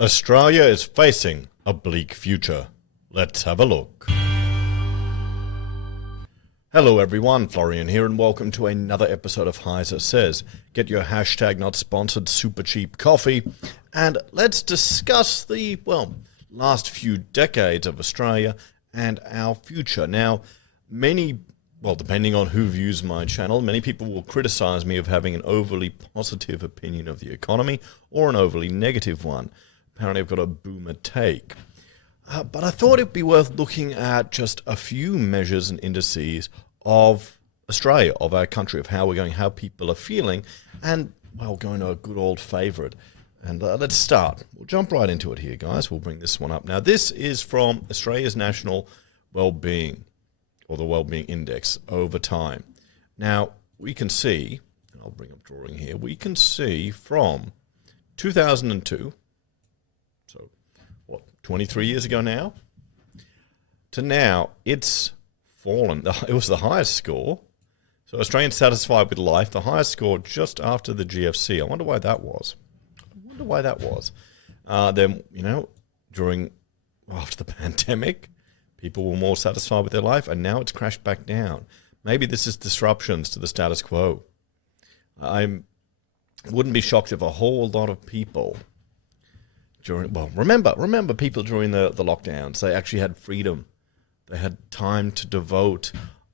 Australia is facing a bleak future. Let's have a look. Hello everyone, Florian here and welcome to another episode of HeiseSays. Get your hashtag not sponsored super cheap coffee and let's discuss the, last few decades of Australia and our future. Now, depending on who views my channel, many people will criticize me of having an overly positive opinion of the economy or an overly negative one. Apparently I've got a boomer take. But I thought it'd be worth looking at just a few measures and indices of Australia, of our country, of how we're going, how people are feeling, and, going to a good old favourite. And let's start. We'll jump right into it here, guys. We'll bring this one up. Now, this is from Australia's National Wellbeing, or the Wellbeing Index, over time. Now, we can see, and I'll bring up drawing here, we can see from 2002, 23 years ago now, to now, it's fallen. It was the highest score. So Australians satisfied with life, the highest score just after the GFC. I wonder why that was. Then, after the pandemic, people were more satisfied with their life, and now it's crashed back down. Maybe this is disruptions to the status quo. I wouldn't be shocked if a whole lot of people remember people during the lockdowns, they actually had freedom. They had time to devote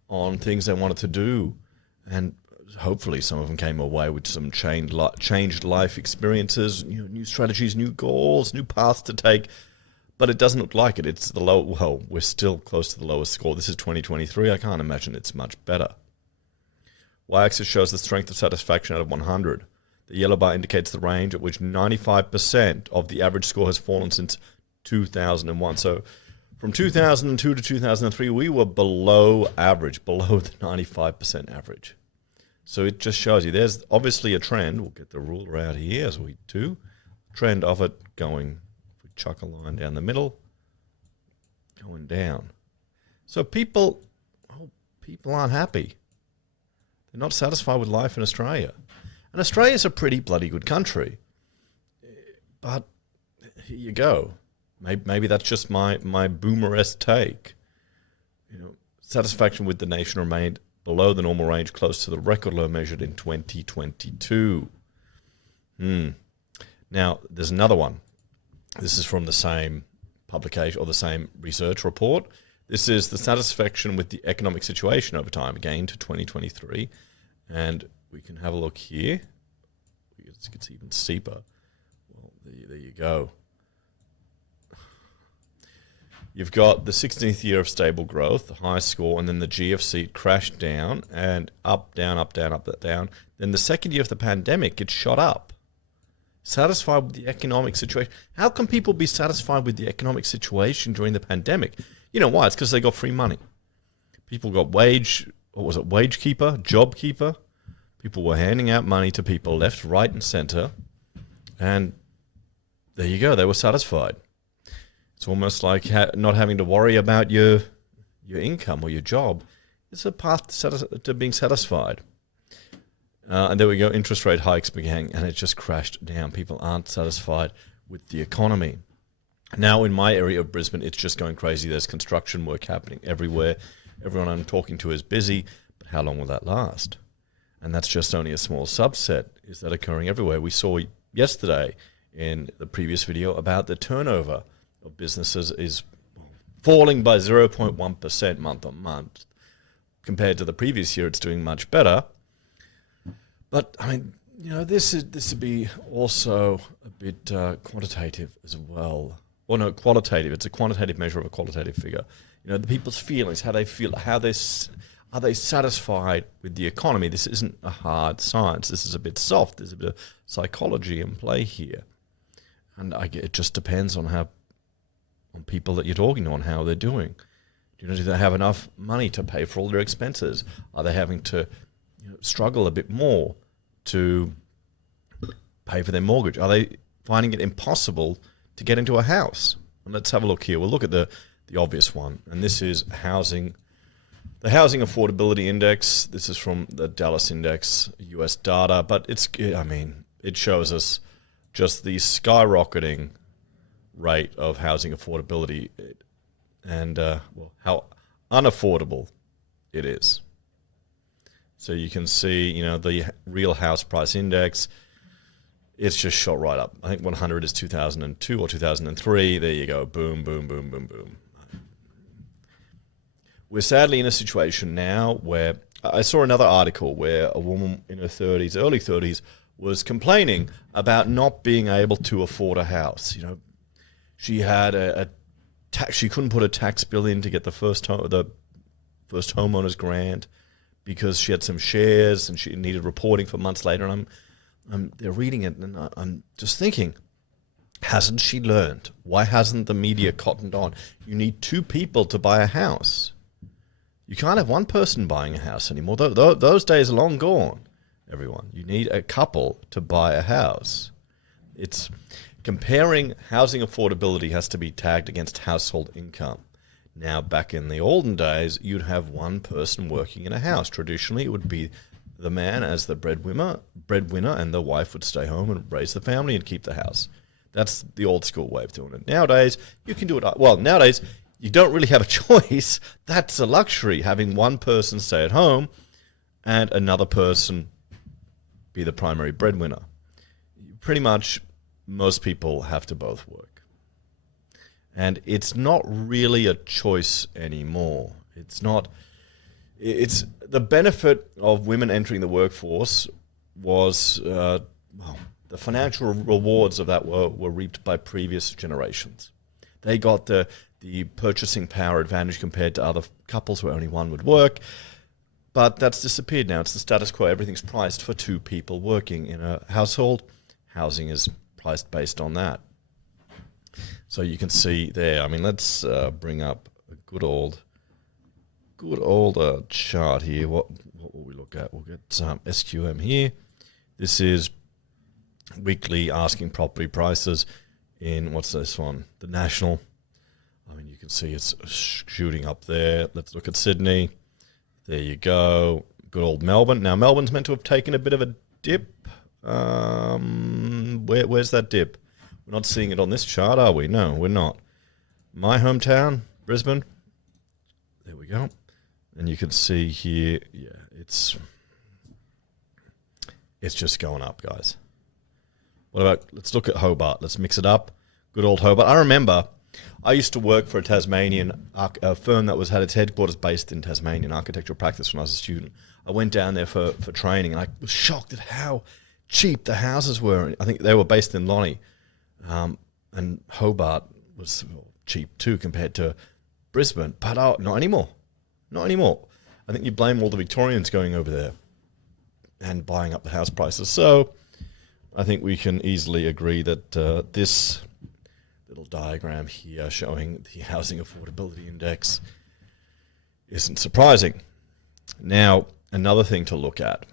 on things they wanted to do. And hopefully some of them came away with some changed life experiences, new strategies, new goals, new paths to take. But it doesn't look like it. It's we're still close to the lowest score. This is 2023. I can't imagine it's much better. Y-axis shows the strength of satisfaction out of 100. The yellow bar indicates the range at which 95% of the average score has fallen since 2001. So from 2002 to 2003, we were below average, below the 95% average. So it just shows you there's obviously a trend. We'll get the ruler out here as we do. Trend of it going, if we chuck a line down the middle, going down. So people aren't happy. They're not satisfied with life in Australia. And Australia's a pretty bloody good country. But here you go. Maybe that's just my boomer-esque take. Satisfaction with the nation remained below the normal range, close to the record low measured in 2022. Now, there's another one. This is from the same publication or the same research report. This is the satisfaction with the economic situation over time, again to 2023. And we can have a look here. It's even steeper. Well, there you go. You've got the 16th year of stable growth, the highest score, and then the GFC crashed down and up, down, up, down, up, down. Then the second year of the pandemic, it shot up. Satisfied with the economic situation. How can people be satisfied with the economic situation during the pandemic? You know why? It's because they got free money. People got wage keeper, job keeper. People were handing out money to people left, right, and center. And there you go. They were satisfied. It's almost like not having to worry about your income or your job. It's a path to being satisfied. And there we go. Interest rate hikes began, and it just crashed down. People aren't satisfied with the economy. Now, in my area of Brisbane, it's just going crazy. There's construction work happening everywhere. Everyone I'm talking to is busy. But how long will that last? And that's just only a small subset. Is that occurring everywhere? We saw yesterday in the previous video about the turnover of businesses is falling by 0.1% month on month. Compared to the previous year, it's doing much better. But, this would be also a bit quantitative as well. Well, no, qualitative. It's a quantitative measure of a qualitative figure. The people's feelings, how they feel, are they satisfied with the economy? This isn't a hard science. This is a bit soft. There's a bit of psychology in play here. And it just depends on people that you're talking to, on how they're doing. Do they have enough money to pay for all their expenses? Are they having to struggle a bit more to pay for their mortgage? Are they finding it impossible to get into a house? And let's have a look here. We'll look at the obvious one. And this is housing. The Housing Affordability Index, this is from the Dallas Index, US data, but it shows us just the skyrocketing rate of housing affordability and how unaffordable it is. So you can see, the real house price index, it's just shot right up. I think 100 is 2002 or 2003. There you go. Boom, boom, boom, boom, boom. We're sadly in a situation now where I saw another article where a woman in her 30s, early 30s, was complaining about not being able to afford a house. She had she couldn't put a tax bill in to get the first homeowner's grant because she had some shares and she needed reporting for months later. And they're reading it and I'm just thinking, hasn't she learned? Why hasn't the media cottoned on? You need 2 people to buy a house. You can't have one person buying a house anymore. Those days are long gone, everyone. You need a couple to buy a house. It's comparing housing affordability has to be tagged against household income. Now, back in the olden days, you'd have one person working in a house. Traditionally, it would be the man as the breadwinner, and the wife would stay home and raise the family and keep the house. That's the old school way of doing it. Nowadays, you can do it. Well, nowadays, you don't really have a choice. That's a luxury, having one person stay at home and another person be the primary breadwinner. Pretty much, most people have to both work. And it's not really a choice anymore. It's the benefit of women entering the workforce was, the financial rewards of that were reaped by previous generations. They got the purchasing power advantage compared to other couples where only one would work. But that's disappeared now. It's the status quo. Everything's priced for 2 people working in a household. Housing is priced based on that. So you can see there. I mean, let's bring up a good old chart here. What will we look at? We'll get SQM here. This is weekly asking property prices in, what's this one? The National. I mean, you can see it's shooting up there. Let's look at Sydney. There you go. Good old Melbourne. Now, Melbourne's meant to have taken a bit of a dip. Where's that dip? We're not seeing it on this chart, are we? No, we're not. My hometown, Brisbane. There we go. And you can see here, yeah, it's just going up, guys. What about, let's look at Hobart. Let's mix it up. Good old Hobart. I remember I used to work for a Tasmanian firm that had its headquarters based in Tasmanian architectural practice when I was a student. I went down there for training, and I was shocked at how cheap the houses were. I think they were based in Lonnie. And Hobart was cheap too compared to Brisbane, but not anymore. Not anymore. I think you blame all the Victorians going over there and buying up the house prices. So I think we can easily agree that this little diagram here showing the housing affordability index isn't surprising. Now, another thing to look at,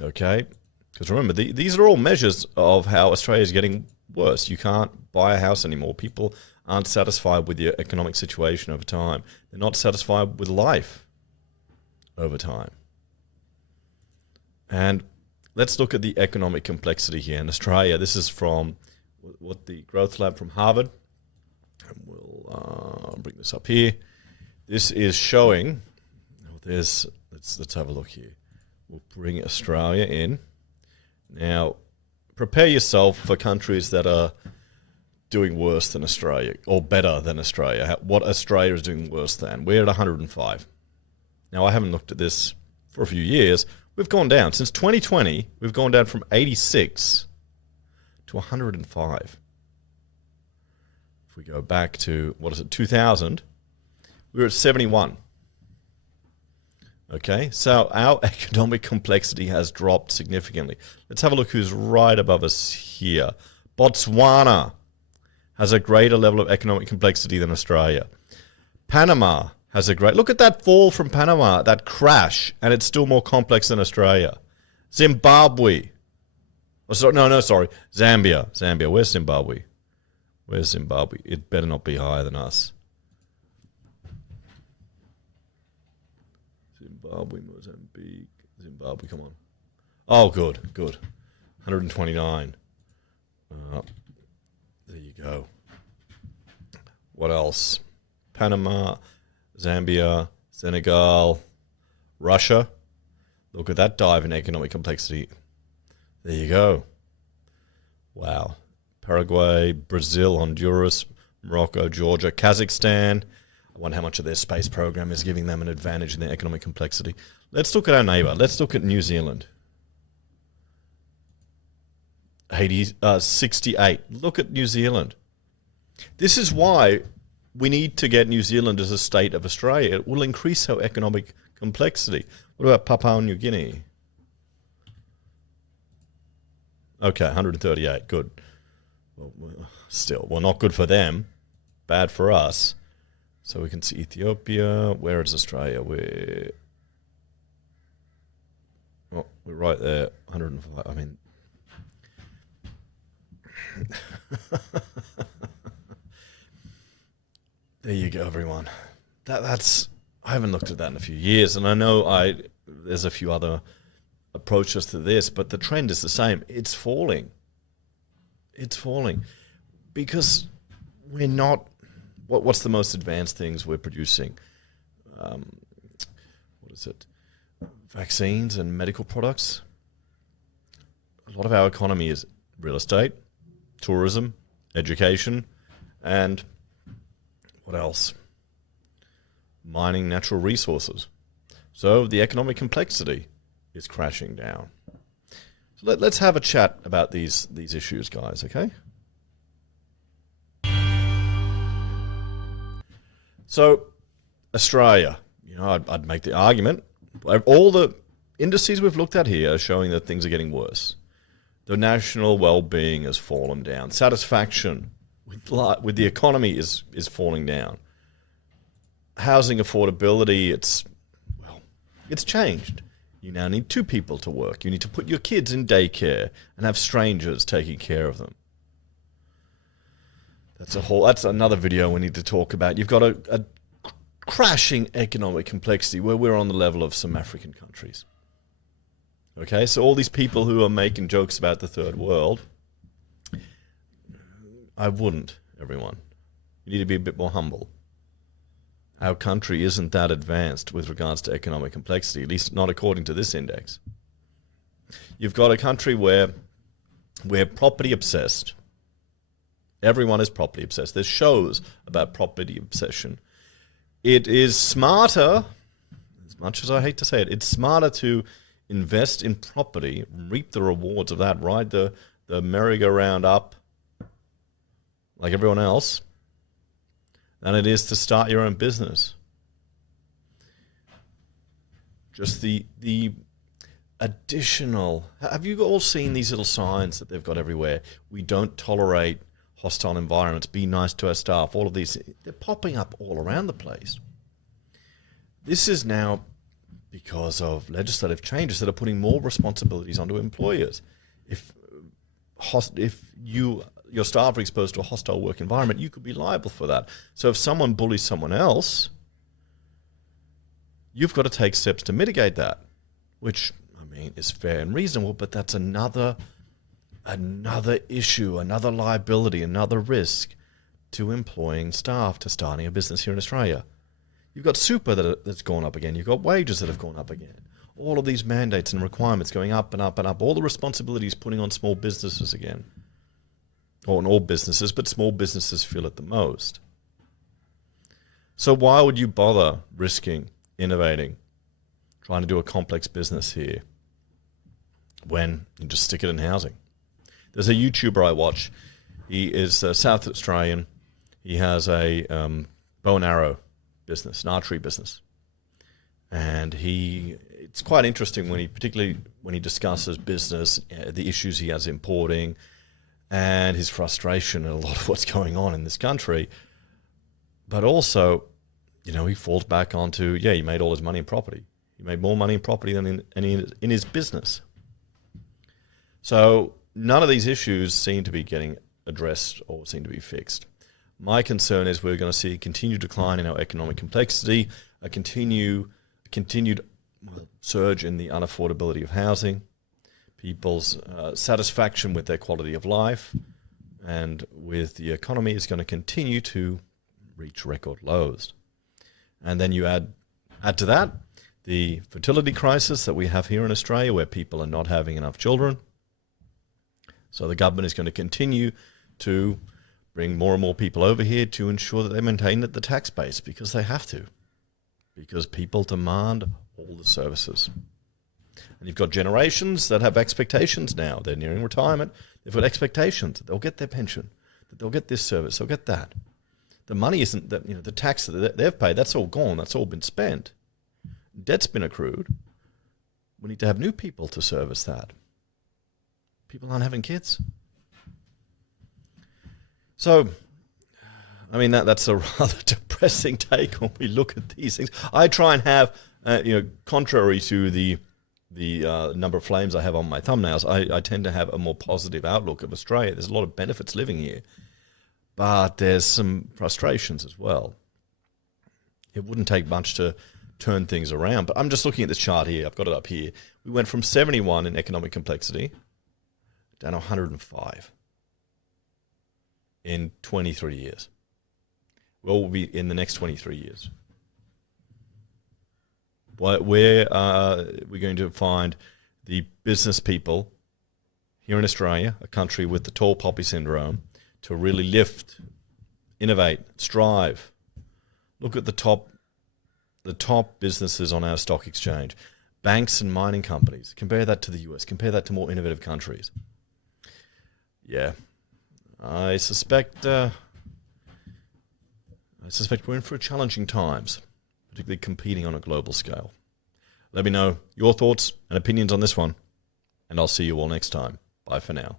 okay? Because remember, these are all measures of how Australia is getting worse. You can't buy a house anymore. People aren't satisfied with your economic situation over time. They're not satisfied with life over time. And let's look at the economic complexity here in Australia. This is from what the Growth Lab from Harvard. And we'll bring this up here. This is showing, let's have a look here. We'll bring Australia in. Now, prepare yourself for countries that are doing worse than Australia or better than Australia. What Australia is doing worse than. We're at 105. Now, I haven't looked at this for a few years. We've gone down. Since 2020, we've gone down from 86 to 105. If we go back to, 2000, we were at 71. Okay, so our economic complexity has dropped significantly. Let's have a look who's right above us here. Botswana has a greater level of economic complexity than Australia. Panama has a great... Look at that fall from Panama, that crash, and it's still more complex than Australia. Zimbabwe. Oh, sorry, sorry. Zambia. Where's Zimbabwe? It better not be higher than us. Mozambique, Zimbabwe, come on. Oh, good. 129. There you go. What else? Panama, Zambia, Senegal, Russia. Look at that dive in economic complexity. There you go. Wow. Paraguay, Brazil, Honduras, Morocco, Georgia, Kazakhstan. I wonder how much of their space program is giving them an advantage in their economic complexity. Let's look at our neighbour. Let's look at New Zealand. 68. Look at New Zealand. This is why we need to get New Zealand as a state of Australia. It will increase our economic complexity. What about Papua New Guinea? Okay, 138. Good. Well, not good for them. Bad for us. So we can see Ethiopia. Where is Australia? We're right there. 105. I mean... There you go, everyone. That's I haven't looked at that in a few years, and I know there's a few other approaches to this, but the trend is the same. It's falling. It's falling because we're not. What's the most advanced things we're producing? What is it? Vaccines and medical products. A lot of our economy is real estate, tourism, education, and what else? Mining natural resources. So the economic complexity is crashing down. So let's have a chat about these issues, guys, okay? So Australia, I'd make the argument, all the indices we've looked at here are showing that things are getting worse. The national well-being has fallen down. Satisfaction with the economy is falling down. Housing affordability, it's changed. You now need 2 people to work. You need to put your kids in daycare and have strangers taking care of them. That's another video we need to talk about. You've got a crashing economic complexity where we're on the level of some African countries. Okay, so all these people who are making jokes about the third world, I wouldn't, everyone. You need to be a bit more humble. Our country isn't that advanced with regards to economic complexity, at least not according to this index. You've got a country where we're property obsessed. Everyone is property obsessed. There's shows about property obsession. It is smarter, as much as I hate to say it, it's smarter to invest in property, reap the rewards of that, ride the merry-go-round up like everyone else, than it is to start your own business. Just the additional... Have you all seen these little signs that they've got everywhere? We don't tolerate hostile environments. Be nice to our staff. All of these, they're popping up all around the place. This is now because of legislative changes that are putting more responsibilities onto employers. If your staff are exposed to a hostile work environment, you could be liable for that. So if someone bullies someone else, you've got to take steps to mitigate that, which, I mean, is fair and reasonable, but that's another issue, another liability, another risk to employing staff, to starting a business here in Australia. You've got super that's gone up again. You've got wages that have gone up again. All of these mandates and requirements going up and up and up. All the responsibilities putting on small businesses again. Or on all businesses, but small businesses feel it the most. So why would you bother risking, innovating, trying to do a complex business here when you just stick it in housing? There's a YouTuber I watch. He is South Australian. He has a bow and arrow business, an archery business. And it's quite interesting particularly when he discusses business, the issues he has importing, and his frustration at a lot of what's going on in this country. But also, he falls back onto, he made all his money in property. He made more money in property than in his business. So none of these issues seem to be getting addressed or seem to be fixed. My concern is we're going to see a continued decline in our economic complexity, a continued surge in the unaffordability of housing, people's satisfaction with their quality of life, and with the economy is going to continue to reach record lows. And then you add to that the fertility crisis that we have here in Australia, where people are not having enough children. So the government is going to continue to bring more and more people over here to ensure that they maintain the tax base, because they have to, because people demand all the services. And you've got generations that have expectations now. They're nearing retirement. They've got expectations that they'll get their pension, that they'll get this service, they'll get that. The money isn't that, the tax that they've paid, that's all gone, that's all been spent. Debt's been accrued. We need to have new people to service that. People aren't having kids. So, I mean, that's a rather depressing take when we look at these things. I try and have, contrary to the number of flames I have on my thumbnails, I tend to have a more positive outlook of Australia. There's a lot of benefits living here, but there's some frustrations as well. It wouldn't take much to turn things around, but I'm just looking at this chart here. I've got it up here. We went from 71 in economic complexity down to 105 in 23 years. Well, we'll be in the next 23 years. Where are we going to find the business people here in Australia, a country with the tall poppy syndrome, to really lift, innovate, strive? Look at the top businesses on our stock exchange, banks and mining companies. Compare that to the US. Compare that to more innovative countries. Yeah, I suspect we're in for challenging times, particularly competing on a global scale. Let me know your thoughts and opinions on this one, and I'll see you all next time. Bye for now.